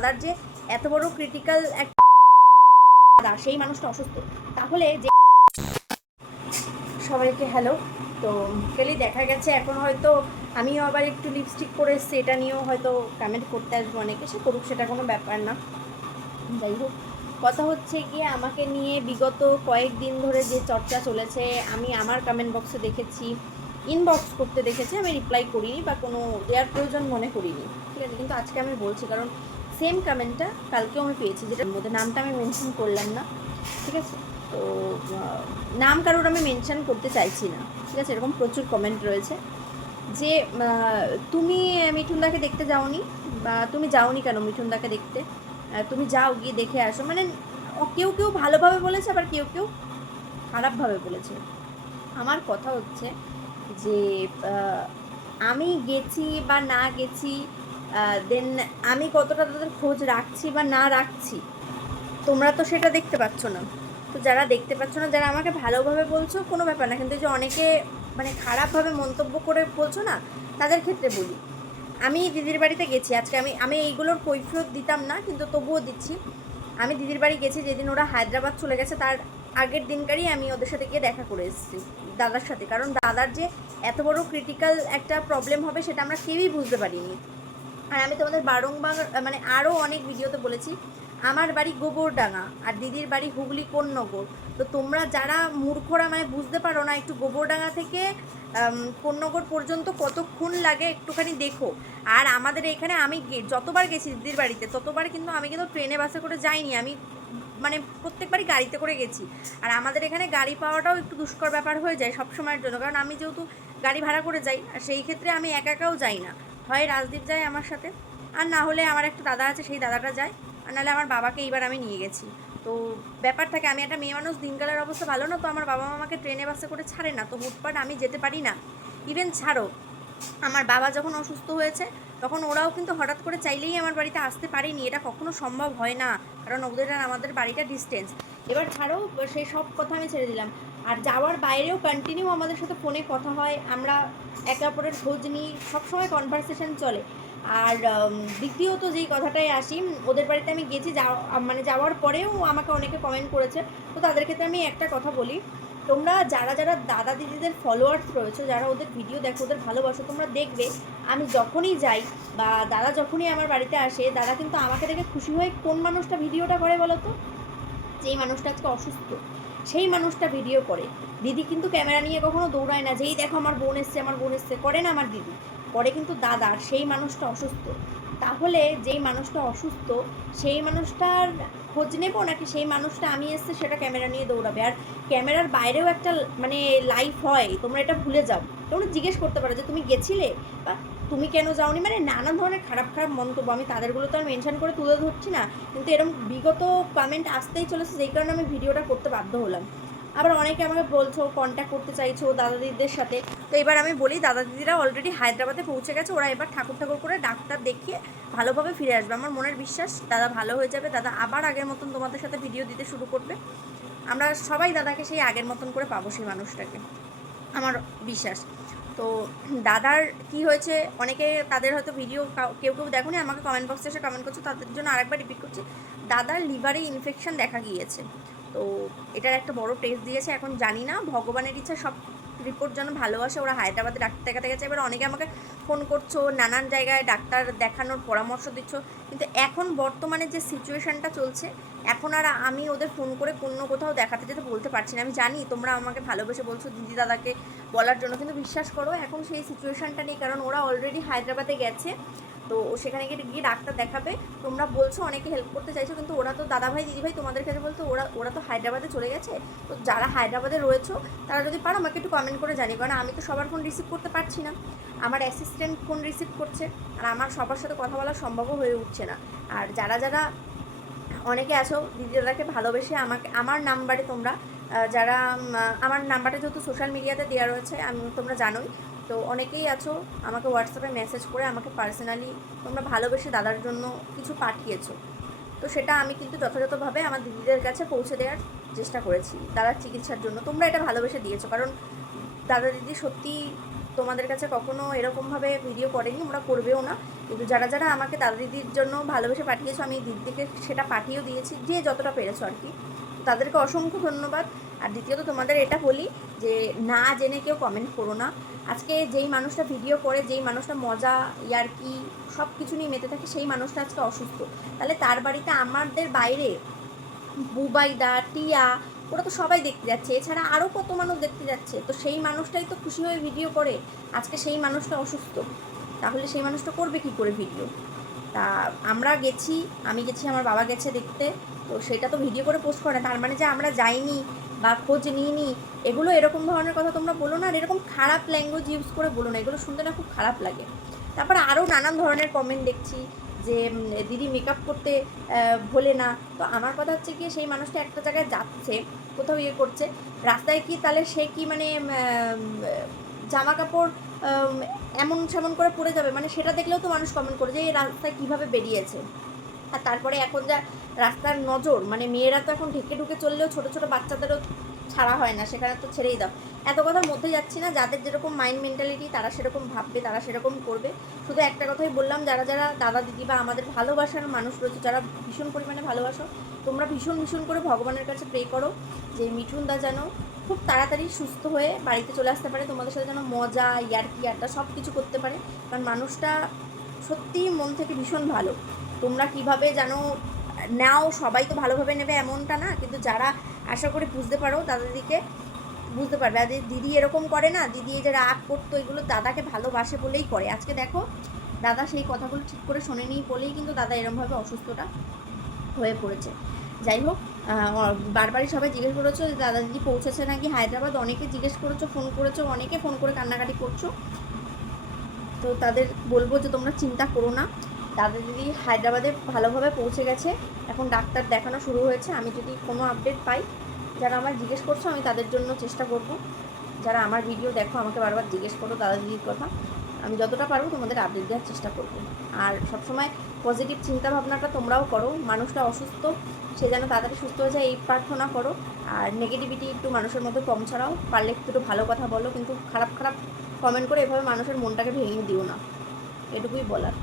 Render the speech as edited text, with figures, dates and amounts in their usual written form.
দাদার যে এত বড় ক্রিটিক্যাল একটা দাদা সেই মানুষটা অসুস্থ, তাহলে যে সবাইকে হ্যালো। তো গেলেই দেখা গেছে এখন হয়তো আমিও আবার একটু লিপস্টিক করে এসছি, এটা নিয়েও হয়তো কমেন্ট করতে আসবে অনেকে, সে করুক, সেটা কোনো ব্যাপার না। যাই হোক, কথা হচ্ছে গিয়ে আমাকে নিয়ে বিগত কয়েকদিন ধরে যে চর্চা চলেছে, আমি আমার কমেন্ট বক্সে দেখেছি, ইনবক্স করতে দেখেছি, আমি রিপ্লাই করিনি বা কোনো দেওয়ার প্রয়োজন মনে করিনি, ঠিক আছে। কিন্তু আজকে আমি বলছি কারণ সেম কমেন্টটা কালকেও আমি পেয়েছি, যেটার মধ্যে নামটা আমি মেনশন করলাম না, ঠিক আছে। তো নাম কারোর আমি মেনশন করতে চাইছি না, ঠিক আছে। এরকম প্রচুর কমেন্ট রয়েছে যে তুমি মিঠুনদাকে দেখতে যাওনি, বা তুমি যাওনি কেন মিঠুনদাকে দেখতে, তুমি যাও, গিয়ে দেখে আসো। মানে কেউ কেউ ভালোভাবে বলেছে, আবার কেউ কেউ খারাপভাবে বলেছে। আমার কথা হচ্ছে যে আমি গেছি বা না গেছি, দেন আমি কতটা তাদের খোঁজ রাখছি বা না রাখছি, তোমরা তো সেটা দেখতে পাচ্ছ না। তো যারা দেখতে পাচ্ছ না, যারা আমাকে ভালোভাবে বলছো কোনো ব্যাপার না, কিন্তু যে অনেকে মানে খারাপভাবে মন্তব্য করে বলছো না, তাদের ক্ষেত্রে বলি। আমি দিদির বাড়িতে গেছি আজকে, আমি আমি এইগুলোর কৈফিয়ত দিতাম না, কিন্তু তবুও দিচ্ছি। আমি দিদির বাড়ি গেছি যেদিন ওরা হায়দ্রাবাদ চলে গেছে, তার আগের দিনকারই আমি ওদের সাথে গিয়ে দেখা করে এসেছি দাদার সাথে, কারণ দাদার যে এত বড় ক্রিটিক্যাল একটা প্রবলেম হবে সেটা আমরা কেউই বুঝতে পারিনি। আর আমি তোমাদের বারংবার মানে আরও অনেক ভিডিওতে বলেছি, আমার বাড়ি গোবরডাঙ্গা আর দিদির বাড়ি হুগলি কোন্নগর। তো তোমরা যারা মূর্খরা মানে বুঝতে পারো না, একটু গোবরডাঙ্গা থেকে কোন্নগর পর্যন্ত কতক্ষণ লাগে একটুখানি দেখো। আর আমাদের এখানে আমি যতবার গেছি দিদির বাড়িতে, ততবার কিন্তু আমি কিন্তু ট্রেনে বাসে করে যাইনি, আমি মানে প্রত্যেকবারই গাড়িতে করে গেছি। আর আমাদের এখানে গাড়ি পাওয়াটাও একটু দুষ্কর ব্যাপার হয়ে যায় সব সময়ের জন্য, কারণ আমি যেহেতু গাড়ি ভাড়া করে যাই, আর সেই ক্ষেত্রে আমি একা একাও যাই না, হয় রাজদীপ যায় আমার সাথে, আর না হলে আমার একটা দাদা আছে, সেই দাদাটা যায়, আর নাহলে আমার বাবাকে এইবার আমি নিয়ে গেছি। তো ব্যাপার থাকে, আমি একটা মেয়ে মানুষ, দিনকালের অবস্থা ভালো না, তো আমার বাবা মামাকে ট্রেনে বাসে করে ছাড়ে না, তো হুটপাট আমি যেতে পারি না। ইভেন ছাড়ো, আমার বাবা যখন অসুস্থ হয়েছে তখন ওরাও কিন্তু হঠাৎ করে চাইলেই আমার বাড়িতে আসতে পারেনি, এটা কখনো সম্ভব হয় না, কারণ ওদের আর আমাদের বাড়িটা ডিস্টেন্স। এবার ছাড়ো, সেই সব কথা আমি ছেড়ে দিলাম। আর যাওয়ার বাইরেও কন্টিনিউ আমাদের সাথে ফোনে কথা হয়, আমরা একে অপরের খোঁজ নিই, সবসময় কনভারসেশন চলে। আর দ্বিতীয়ত যেই কথাটাই আসি, ওদের বাড়িতে আমি গেছি, মানে যাওয়ার পরেও আমাকে অনেকে কমেন্ট করেছে, তো তাদের ক্ষেত্রে আমি একটা কথা বলি, তোমরা যারা যারা দাদা দিদিদের ফলোয়ার্স রয়েছে, যারা ওদের ভিডিও দেখো, ওদের ভালোবাসো, তোমরা দেখবে আমি যখনই যাই বা দাদা যখনই আমার বাড়িতে আসে, দাদা কিন্তু আমাকে দেখে খুশি হয়ে কোন মানুষটা ভিডিওটা করে বলো তো, যেই মানুষটা আজকে অসুস্থ সেই মানুষটা ভিডিও করে। দিদি কিন্তু ক্যামেরা নিয়ে কখনো দৌড়ায় না, যেই দেখো আমার বোন এসছে, আমার বোন এসছে, করে না আমার দিদি, করে কিন্তু দাদার সেই মানুষটা অসুস্থ। তাহলে যেই মানুষটা অসুস্থ সেই মানুষটার খোঁজ নেব, নাকি সেই মানুষটা আমি এসছে সেটা ক্যামেরা নিয়ে দৌড়াবে? আর ক্যামেরার বাইরেও একটা মানে লাইফ হয়, তোমরা এটা ভুলে যাও। তোমরা জিজ্ঞেস করতে পারো যে তুমি গেছিলে বা তুমি কেন যাওনি, মানে নানান ধরনের খারাপ খারাপ মন্তব্য, আমি তাদেরগুলো তো আর মেনশন করে তুলে ধরছি না, কিন্তু এরকম বিগত কমেন্ট আসতেই চলেছে, যেই কারণে আমি ভিডিওটা করতে বাধ্য হলাম। আবার অনেকে আমাকে বলছো কন্ট্যাক্ট করতে চাইছো দাদা দিদিদের সাথে, তো এবার আমি বলি, দাদা দিদিরা অলরেডি হায়দ্রাবাদে পৌঁছে গেছে, ওরা এবার ঠাকুর ঠাকুর করে ডাক্তার দেখিয়ে ভালোভাবে ফিরে আসবে। আমার মনের বিশ্বাস দাদা ভালো হয়ে যাবে, দাদা আবার আগের মতন তোমাদের সাথে ভিডিও দিতে শুরু করবে, আমরা সবাই দাদাকে সেই আগের মতন করে পাবো, সেই মানুষটাকে, আমার বিশ্বাস। তো দাদার কি হয়েছে, অনেকে তাদের হয়তো ভিডিও কেউ কেউ দেখোনি, আমাকে কমেন্ট বক্সে এসে কমেন্ট করছে, তাদের জন্য আরেকবার রিপিট করছি, দাদার লিভারে ইনফেকশন দেখা গিয়েছে। তো এটার একটা বড় টেস্ট দিয়েছে, এখন জানি না, ভগবানের ইচ্ছা সব রিপোর্ট যেন ভালো আসে। ওরা হায়দ্রাবাদে ডাক্তার দেখাতে গেছে, এবার অনেকে আমাকে ফোন করছো, নানান জায়গায় ডাক্তার দেখানোর পরামর্শ দিচ্ছ, কিন্তু এখন বর্তমানে যে সিচুয়েশানটা চলছে, এখন আর আমি ওদের ফোন করে কোনো কোথাও দেখাতে যেতে বলতে পারছি না। আমি জানি তোমরা আমাকে ভালোবেসে বলছো দিদি দাদাকে বলার জন্য, কিন্তু বিশ্বাস করো এখন সেই সিচুয়েশানটা নেই, কারণ ওরা অলরেডি হায়দ্রাবাদে গেছে, তো সেখানে গিয়ে ডাক্তার দেখাবে। তোমরা বলছো অনেকে হেল্প করতে চাইছো, কিন্তু ওরা তো দাদাভাই দিদিভাই তোমাদের কাছে বলতো, ওরা ওরা তো হায়দ্রাবাদে চলে গেছে। তো যারা হায়দ্রাবাদে রয়েছো তারা যদি পারো আমাকে একটু কমেন্ট করে জানি, কারণ আমি তো সবার ফোন রিসিভ করতে পারছি না, আমার অ্যাসিস্ট্যান্ট ফোন রিসিভ করছে, আর আমার সবার সাথে কথা বলা সম্ভবও হয়ে উঠছে না। আর যারা যারা অনেকে আছো দিদি দাদাকে ভালোবেসে আমাকে আমার নাম্বারে তোমরা যারা আমার নাম্বারটা যেহেতু সোশ্যাল মিডিয়াতে দেওয়া রয়েছে, তোমরা জানোই, তো অনেকেই আছো আমাকে হোয়াটসঅ্যাপে মেসেজ করে আমাকে পার্সোনালি তোমরা ভালোবেসে দাদার জন্য কিছু পাঠিয়েছো। তো সেটা আমি কিন্তু যথাযথভাবে আমার দিদিদের কাছে পৌঁছে দেওয়ার চেষ্টা করেছি দাদার চিকিৎসার জন্য, তোমরা এটা ভালোবেসে দিয়েছো, কারণ দাদা দিদি সত্যি তোমাদের কাছে কখনো এরকমভাবে ভিডিও করেনি, আমরা করবেও না। কিন্তু যারা যারা আমাকে দাদা দিদির জন্য ভালোবেসে পাঠিয়েছো, আমি দিদিকে সেটা পাঠিয়েও দিয়েছি, যে যতটা পেরেছো আর কি। তাদেরকে অসংখ্য ধন্যবাদ। আর দ্বিতীয়ত তোমাদের এটা বলি যে না জেনে কেউ কমেন্ট করো না। আজকে যেই মানুষটা ভিডিও করে, যেই মানুষটা মজা ইয়ার্কি সব কিছু নিয়ে মেতে থাকে, সেই মানুষটা আজকে অসুস্থ। তাহলে তার বাড়িতে আমাদের বাইরে বুবাইদা, টিয়া, ওরা তো সবাই দেখতে যাচ্ছে, এছাড়া আরও কত মানুষ দেখতে যাচ্ছে। তো সেই মানুষটাই তো খুশি হয়ে ভিডিও করে, আজকে সেই মানুষটা অসুস্থ, তাহলে সেই মানুষটা করবে কী করে ভিডিও? তা আমরা গেছি, আমি গেছি, আমার বাবা গেছে দেখতে, তো সেটা তো ভিডিও করে পোস্ট করে না, তার মানে যে আমরা যাইনি বা খোঁজ নিইনি, এগুলো এরকম ধরনের কথা তোমরা বলো না। আর এরকম খারাপ ল্যাঙ্গুয়েজ ইউজ করে বলো না, এগুলো শুনতে না খুব খারাপ লাগে। তারপর আরও নানান ধরনের কমেন্ট দেখছি যে দিদি মেকআপ করতে ভোলে না। তো আমার কথা হচ্ছে কি, সেই মানুষটা একটা জায়গায় যাচ্ছে, কোথাও ইয়ে করছে, রাস্তায় কি তাহলে সে কি মানে জামা কাপড় এমন সেমন করে পড়ে যাবে? মানে সেটা দেখলেও তো মানুষ কমেন্ট করে যে এই রাস্তায় কীভাবে বেরিয়েছে। আর তারপরে এখন যা রাস্তার নজর, মানে মেয়েরা তো এখন ঢেকে ঢুকে চললেও ছোটো ছোটো বাচ্চাদেরও ছাড়া হয় না, সেখানে তো ছেড়েই দাও। এত কথার মধ্যে যাচ্ছি না, যাদের যেরকম মাইন্ড মেন্টালিটি তারা সেরকম ভাববে, তারা সেরকম করবে। শুধু একটা কথাই বললাম, যারা যারা দাদা দিদি বা আমাদের ভালোবাসার মানুষ রয়েছে, যারা ভীষণ পরিমাণে ভালোবাসো, তোমরা ভীষণ ভীষণ করে ভগবানের কাছে প্রে করো যে মিঠুনদা যেন খুব তাড়াতাড়ি সুস্থ হয়ে বাড়িতে চলে আসতে পারে, তোমাদের সাথে যেন মজা ইয়ার্কি আড্ডা সব কিছু করতে পারে। কারণ মানুষটা সত্যিই মন থেকে ভীষণ ভালো। তোমরা কিভাবে যেন নাও, সবাই তো ভালোভাবে নেবে এমনটা না, কিন্তু যারা আশা করি বুঝতে পারো দাদাদিকে, বুঝতে পারবে। আর দিদি এরকম করে না, দিদি এই যে রাগ করতো, এগুলো দাদাকে ভালোবাসে বলেই করে। আজকে দেখো দাদা সেই কথাগুলো ঠিক করে শোনেনি বলেই কিন্তু দাদা এরমভাবে অসুস্থটা হয়ে পড়েছে। যাই হোক, বারবারই সবাই জিজ্ঞেস করেছো যে দাদা দিদি পৌঁছেছে নাকি হায়দ্রাবাদ, অনেকে জিজ্ঞেস করেছো, ফোন করেছো, অনেকে ফোন করে কান্নাকাটি করছো। তো তাদের বলবো যে তোমরা চিন্তা করো না, দাদা দিদি হায়দ্রাবাদে ভালোভাবে পৌঁছে গেছে, এখন ডাক্তার দেখানো শুরু হয়েছে। আমি যদি কোনো আপডেট পাই, যারা আমার জিজ্ঞেস করছো, আমি তাদের জন্য চেষ্টা করব। যারা আমার ভিডিও দেখো, আমাকে বারবার জিজ্ঞেস করো দাদা দিদির কথা, আমি যতটা পারবো তোমাদের আপডেট দেওয়ার চেষ্টা করব। আর সবসময় পজিটিভ চিন্তাভাবনাটা তোমরাও করো, মানুষটা অসুস্থ, সে যেন তাড়াতাড়ি সুস্থ হয়ে যায় এই প্রার্থনা করো। আর নেগেটিভিটি একটু মানুষের মধ্যে কম ছড়াও, পারলে একটু ভালো কথা বলো, কিন্তু খারাপ খারাপ কমেন্ট করে এভাবে মানুষের মনটাকে ভেঙে দিও না, এটুকুই বলার।